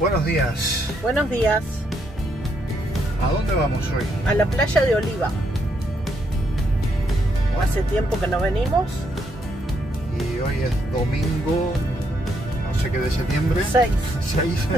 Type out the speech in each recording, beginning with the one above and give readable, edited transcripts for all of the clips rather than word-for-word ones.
Buenos días. Buenos días. ¿A dónde vamos hoy? A la playa de Oliva. Hace tiempo que no venimos. Y hoy es domingo, no sé qué de septiembre. 6. 6.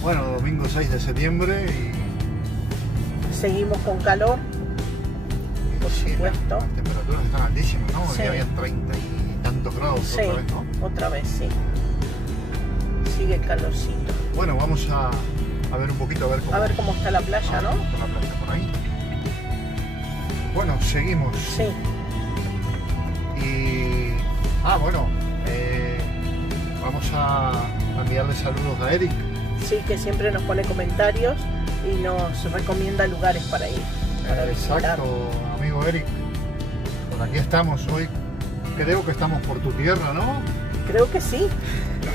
Bueno, domingo 6 de septiembre y... Seguimos con calor, por supuesto. Las temperaturas están altísimas, ¿no? Sí. Ya había 30 y tantos grados Sí, otra vez, ¿no? otra vez, sí. Sigue calorcito. Bueno, vamos a ver un poquito, a ver cómo está la playa, ¿no? Está la playa por ahí. Bueno, seguimos. Sí. Y... bueno, vamos a enviarle saludos a Eric. Sí, que siempre nos pone comentarios y nos recomienda lugares para ir. Para visitar. Exacto, amigo Eric. Por aquí estamos hoy. Creo que estamos por tu tierra, ¿no? Creo que sí.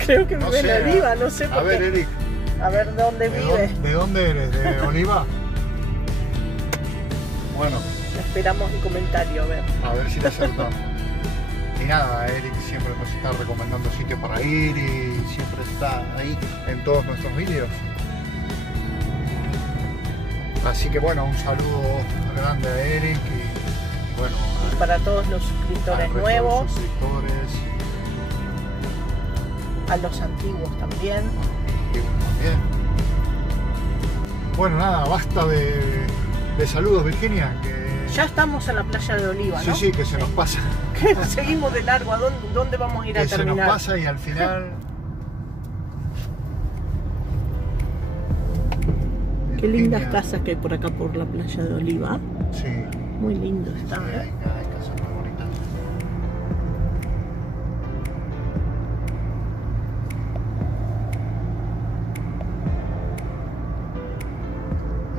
Creo que vive en Oliva, no sé por qué. A ver, Eric. A ver dónde vive. ¿De dónde eres? ¿De Oliva? Bueno. Esperamos un comentario, a ver si le acertamos. Y nada, Eric siempre nos está recomendando sitios para ir y siempre está ahí en todos nuestros vídeos. Así que bueno, un saludo grande a Eric y bueno... Y para todos los suscriptores nuevos. Los suscriptores. A los antiguos también. Bueno, nada, basta de saludos, Virginia. Ya estamos en la playa de Oliva, ¿no? Sí, que se nos pasa. Seguimos de largo. ¿A dónde vamos a ir a terminar? Se nos pasa y al final... Qué lindas casas que hay por acá, por la playa de Oliva. Sí. Muy lindo está, sí, hay casas muy bonitas.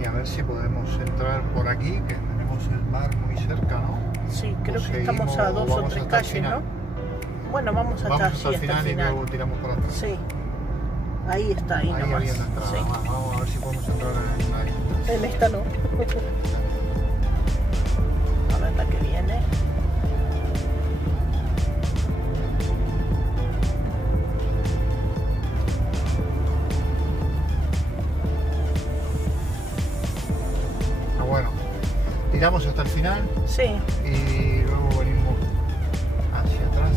Y a ver si podemos entrar por aquí, que tenemos el mar muy cerca, ¿no? Sí, creo que estamos a 2 o 3 calles, ¿no? Bueno, vamos hasta el final y luego tiramos por atrás. Sí. Ahí está, ahí nomás. Había una entrada. Sí. Vamos a ver si podemos entrar en En esta no. A ver la que viene. Bueno, tiramos hasta el final. Sí. Y luego venimos hacia atrás.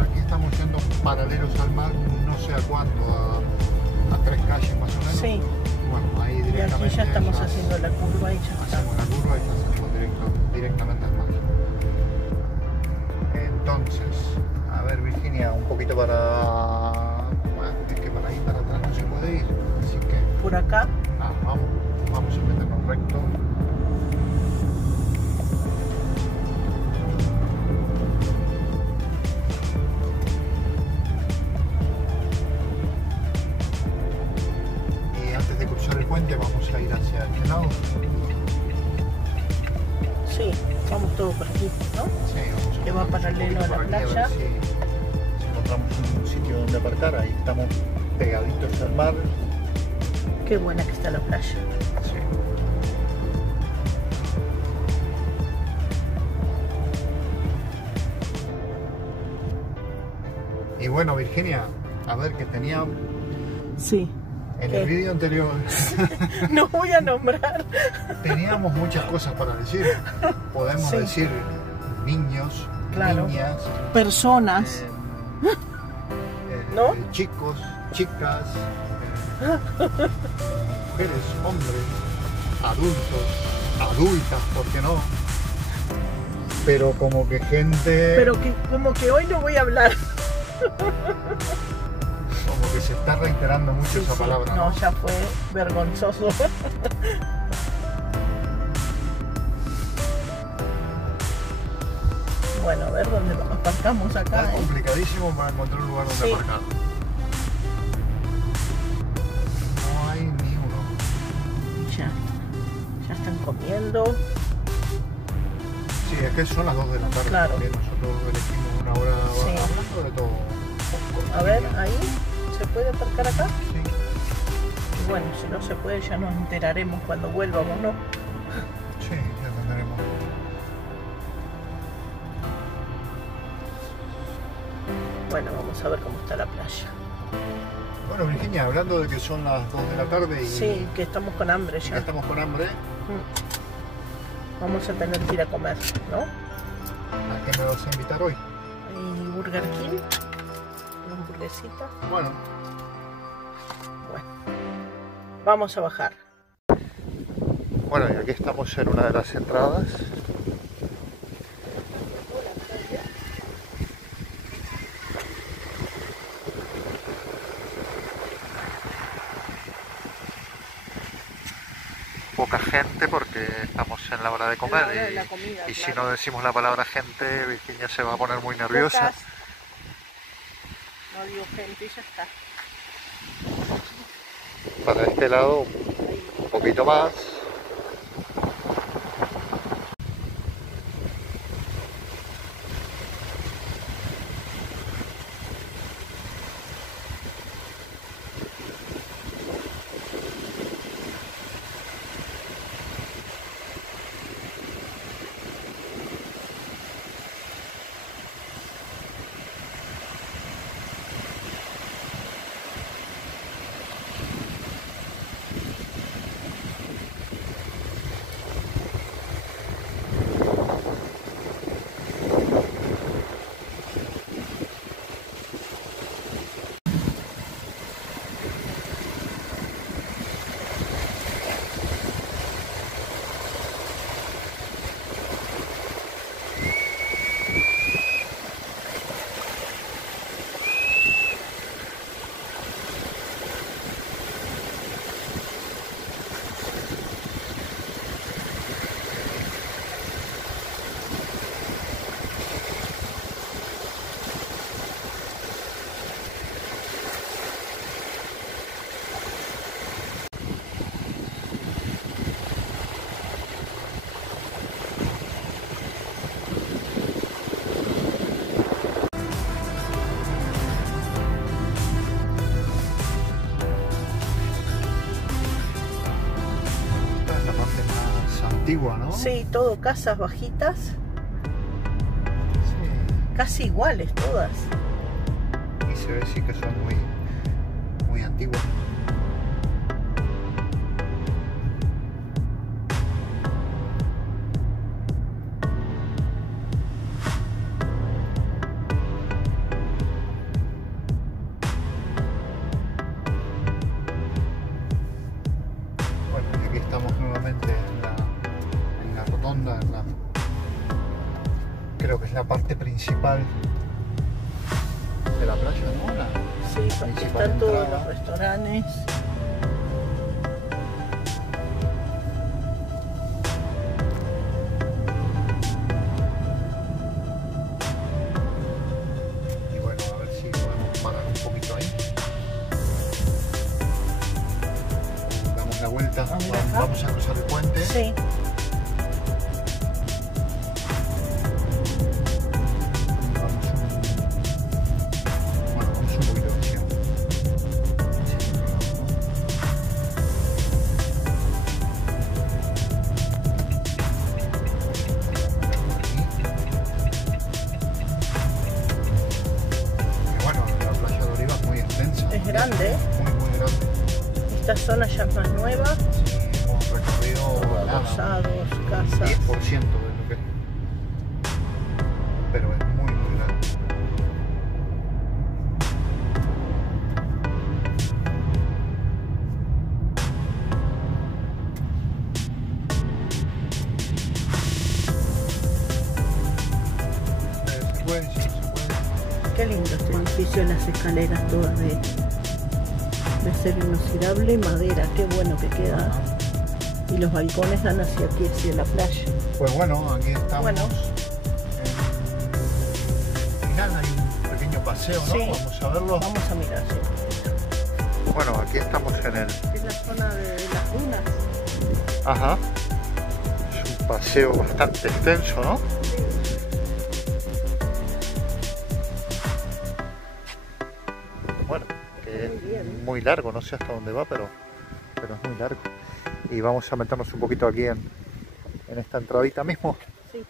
Aquí estamos yendo paralelos al mar, no sé a cuánto, a 3 calles más o menos. Sí. Bueno, ahí directamente. Y aquí ya estamos haciendo la curva y ya está. Hacemos la curva y ya salimos directamente al mar. Entonces, a ver, Virginia, un poquito para... Bueno, es que para ahí para atrás no se puede ir, así que... Por acá. Vamos a meternos recto. El puente vamos a ir hacia este lado. Sí, vamos todos por aquí, ¿no? Sí, vamos que va paralelo a la playa. Si encontramos un sitio donde aparcar, ahí estamos pegaditos al mar. Qué buena que está la playa. Sí. Y bueno, Virginia, a ver que tenía... Sí. En el vídeo anterior no voy a nombrar. Teníamos muchas cosas para decir. Podemos decir niños, niñas, personas, ¿no? Chicos, chicas, mujeres, hombres, adultos, adultas, ¿por qué no? Pero como que gente... Pero que como que hoy no voy a hablar. Como que se está reiterando mucho esa palabra. No, ya fue vergonzoso. Bueno, a ver dónde aparcamos acá. Está complicadísimo para encontrar un lugar donde aparcar. No hay ni uno. Ya están comiendo. Sí, es que son las 2 de la tarde. Claro. Nosotros elegimos una hora hablando sobre todo. A ver, ahí. ¿Se puede aparcar acá? Sí. Y bueno, si no se puede ya nos enteraremos cuando vuelvamos, ¿no? Sí, ya tendremos. Bueno, vamos a ver cómo está la playa. Bueno, Virginia, hablando de que son las 2 de la tarde y Sí, que estamos con hambre ya. ya estamos con hambre, Vamos a tener que ir a comer, ¿no? ¿a qué me vas a invitar hoy? Hay Burger King, una hamburguesita. Bueno, Bueno, vamos a bajar. bueno, y aquí estamos en una de las entradas. Poca gente porque estamos en la hora de comer La hora de la comida, y si claro. no decimos la palabra gente, Virginia se va a poner muy nerviosa. Pocas. No digo gente y ya está. Para este lado un poquito más. Antigua, ¿no? Sí, todo casas bajitas, Sí. casi iguales todas. Y se ve sí que son muy antiguas. Bueno, y aquí estamos nuevamente en la rotonda, creo que es la parte principal de la playa, ¿no? Sí, porque principal están todos entrada. los restaurantes. Y bueno, a ver si podemos parar un poquito ahí. Damos la vuelta, A ver acá. vamos a cruzar el puente. Sí, Vamos un poquito de acción. Y bueno, la playa de Oliva es muy extensa. es grande, ¿eh? Muy grande. Esta zona ya es más nueva. Sí, hemos recorrido nada, Rosados, casas. 10% de lo que es. Pero es muy grande. Se puede, sí, se puede. Qué lindo este edificio, las escaleras todas de acero inoxidable, madera, qué bueno que queda. Y los balcones dan hacia aquí, hacia la playa. Pues bueno, aquí estamos. Bueno. Al final hay un pequeño paseo, ¿no? Sí. Vamos a verlo. Vamos a mirar, sí. Bueno, aquí estamos en el... Es la zona de las dunas. Ajá. Es un paseo bastante extenso, ¿no? Bueno, que Muy bien. es muy largo, no sé hasta dónde va, pero es muy largo. Y vamos a meternos un poquito aquí en esta entradita mismo. Sí.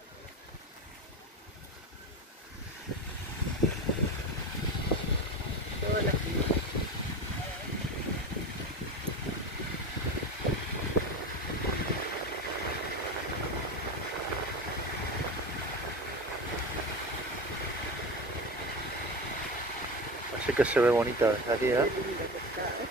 Todas las Sí que se ve bonita desde aquí, ¿eh? Qué linda que está, ¿eh?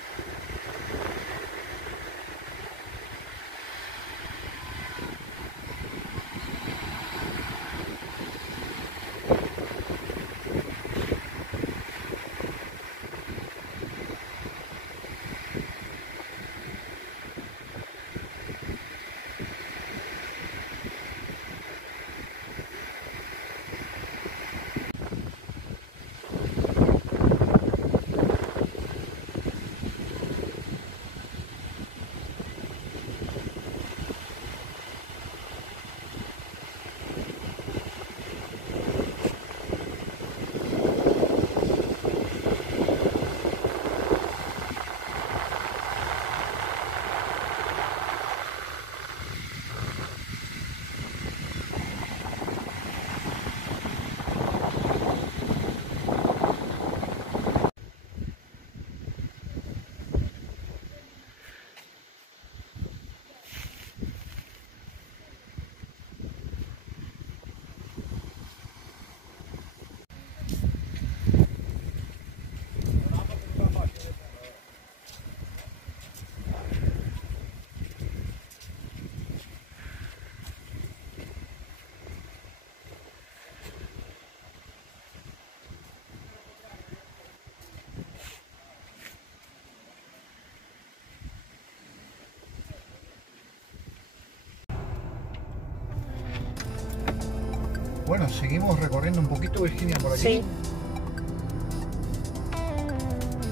Bueno, seguimos recorriendo un poquito, Virginia, por aquí. Sí,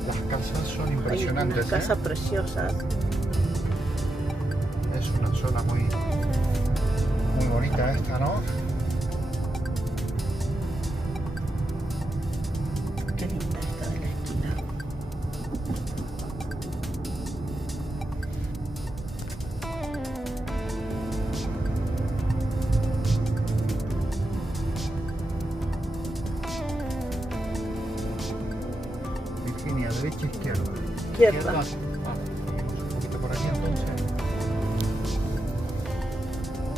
Las casas son hay impresionantes, unas casas preciosas. Es una zona muy bonita esta, ¿no? Qué linda esta de la esquina. Virginia, derecha, izquierda. Izquierda. Vamos un poquito por aquí entonces.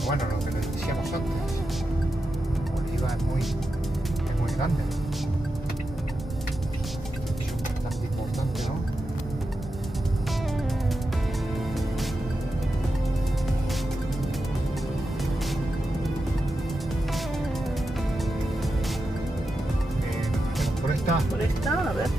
Bueno, lo que les decíamos antes, Oliva es muy grande. Es bastante importante, ¿no? Por esta. Por esta, a ver.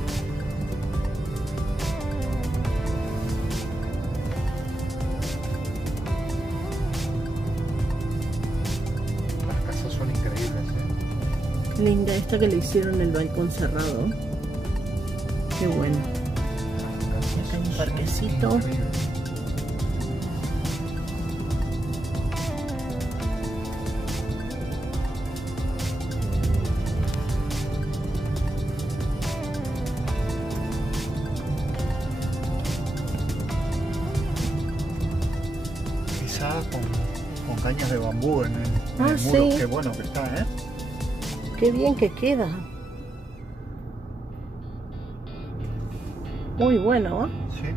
Las casas son increíbles, ¿eh? Linda esta que le hicieron el balcón cerrado. Qué bueno. Acá hay un parquecito. Pisada con cañas de bambú en el muro. Sí. Qué bueno que está, ¿eh? Qué bien que queda. Muy bueno, ¿eh? Sí.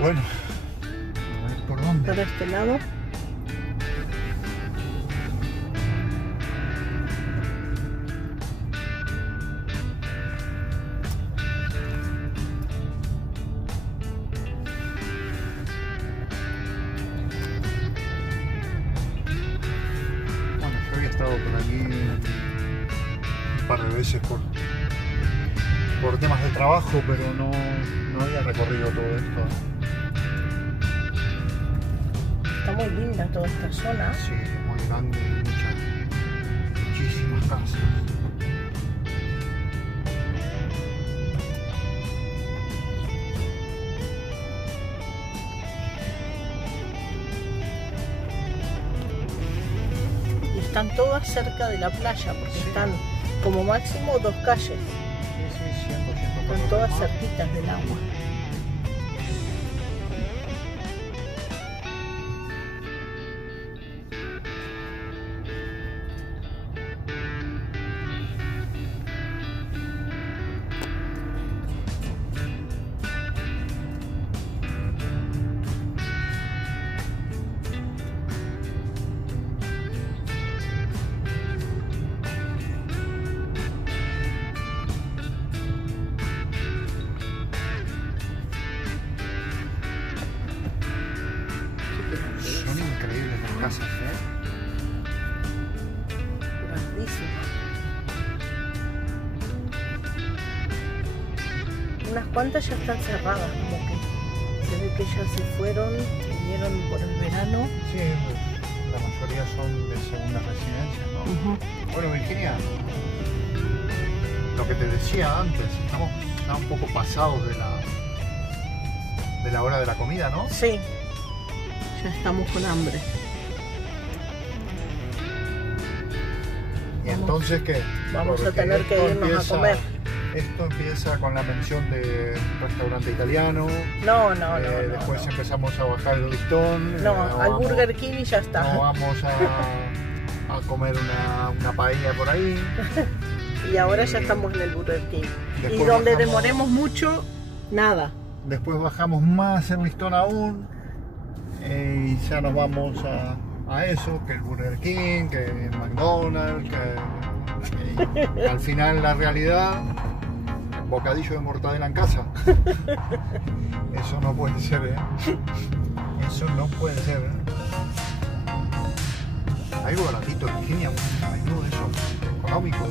Bueno, a ver por dónde. Por este lado. Bueno, yo había estado por aquí un par de veces por temas de trabajo, pero no había recorrido todo esto. Está muy linda toda esta zona. Sí, es muy grande y muchísimas casas. Y están todas cerca de la playa, porque Sí. están como máximo 2 calles. Sí, 100, 200 Están todas cerquitas del agua. cuantas ya están cerradas, como que desde que ya se fueron, vinieron por el verano. Sí, la mayoría son de segunda residencia, ¿no? Bueno, Virginia, lo que te decía antes, estamos ya un poco pasados de la hora de la comida, ¿no? Sí, ya estamos con hambre. ¿Y entonces qué? Vamos a Porque tener que esto irnos a empieza- comer. Esto empieza con la mención de restaurante italiano. No. Después empezamos a bajar el listón. No, al vamos- Burger King y ya está. No vamos a comer una paella por ahí. Y ahora ya estamos en el Burger King. Y Después donde bajamos- demoremos mucho, nada. Después bajamos más el listón aún. Y ya nos vamos a eso, que el Burger King, que el McDonald's, que al final la realidad, bocadillo de mortadela en casa. Eso no puede ser, ¿eh? Eso no puede ser, ¿eh? Algo baratito, Virginia, un menú de eso, económico.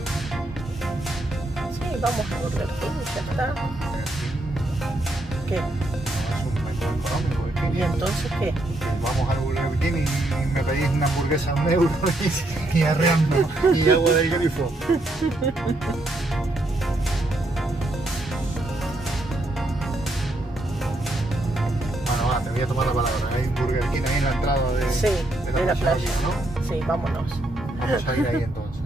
Sí, vamos a Burger King y ya está. ¿Qué? No es un menú económico, ¿Y Virginia. entonces qué? Vamos al Burger King y me pedís una hamburguesa de €1 y arreando y agua del grifo. Bueno, va, te voy a tomar la palabra. Hay un Burger King ahí en la entrada de, Sí, de la playa. ¿no? Sí, vámonos. Vamos a ir ahí entonces.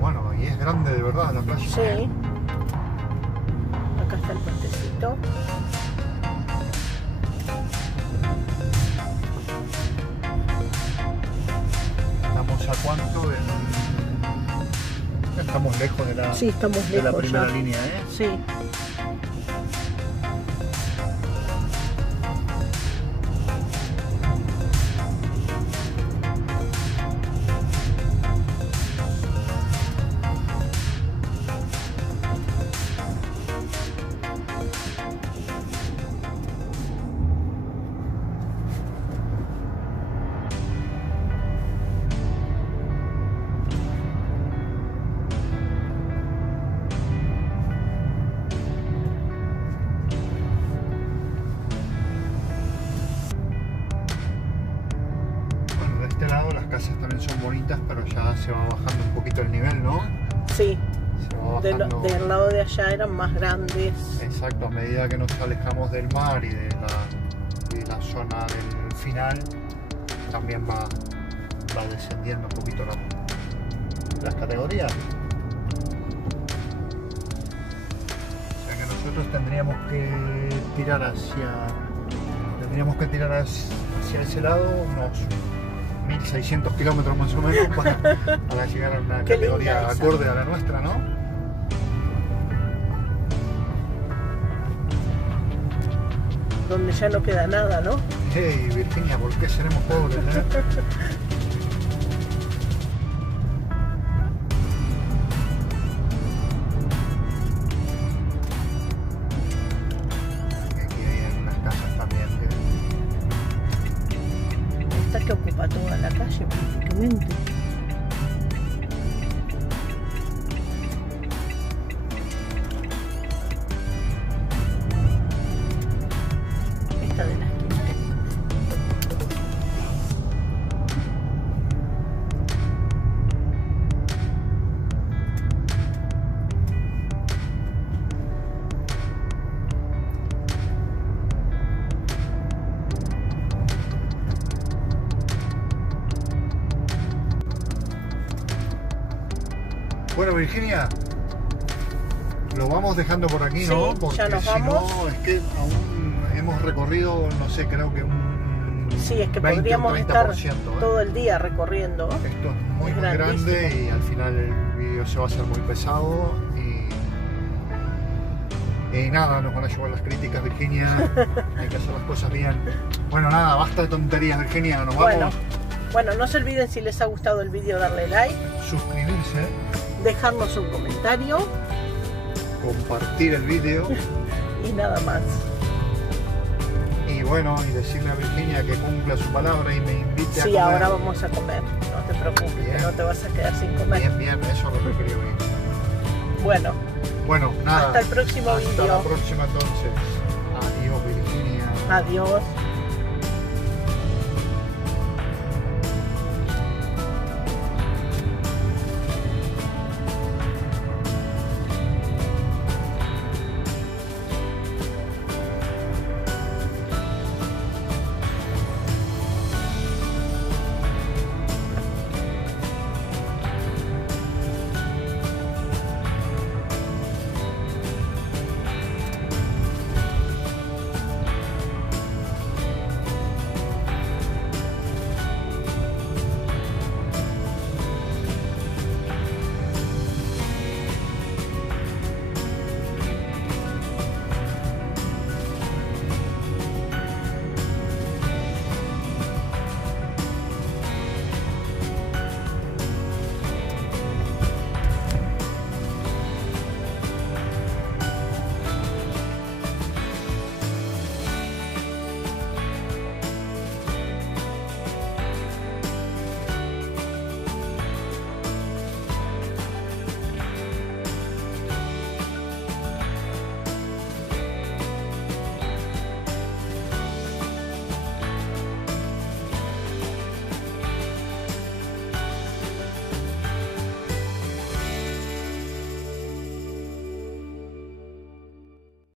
Bueno, y es grande de verdad la playa. Sí. Acá está el puentecito. ¿Estamos a cuánto? Ya estamos lejos de la, Sí, estamos de la lejos primera ya. línea, ¿eh? Sí. Bueno, de este lado las casas también son bonitas, pero ya se va bajando un poquito el nivel, ¿no? Sí. Se va bajando. Del lado de allá eran más grandes. Exacto, a medida que nos alejamos del mar y de la zona del final, también va descendiendo un poquito las categorías. O sea que nosotros tendríamos que tirar hacia ese lado unos 1600 kilómetros más o menos para llegar a una Qué categoría linda esa. acorde a la nuestra, ¿no? Donde ya no queda nada, ¿no? Hey, Virginia, ¿por qué seremos pobres, eh? Aquí hay algunas casas también Esta que ocupa toda la calle prácticamente. Esta de la esquina. Bueno, Virginia, lo vamos dejando por aquí, ¿no? Sí, Porque ya nos si vamos. no, es que aún hemos recorrido, no sé, creo que un Sí, es que 20 o podríamos 30%, estar ¿eh? todo el día recorriendo. Esto es muy, Es muy grandísimo. grande y al final el vídeo se va a hacer muy pesado y nada, nos van a llevar las críticas, Virginia. Hay que hacer las cosas bien. Bueno, nada, basta de tonterías, Virginia, nos Bueno, vamos. Bueno, no se olviden, si les ha gustado el vídeo, darle like, suscribirse, dejarnos un comentario compartir el vídeo y nada más. y bueno, y decirle a Virginia que cumpla su palabra y me invite a Sí, comer. ahora vamos a comer, no te preocupes, que Bien. no te vas a quedar sin comer. Bien, bien, eso es lo que quería oír. Bueno, Bueno, nada. hasta el próximo Hasta vídeo. la próxima entonces. Adiós, Virginia. Adiós.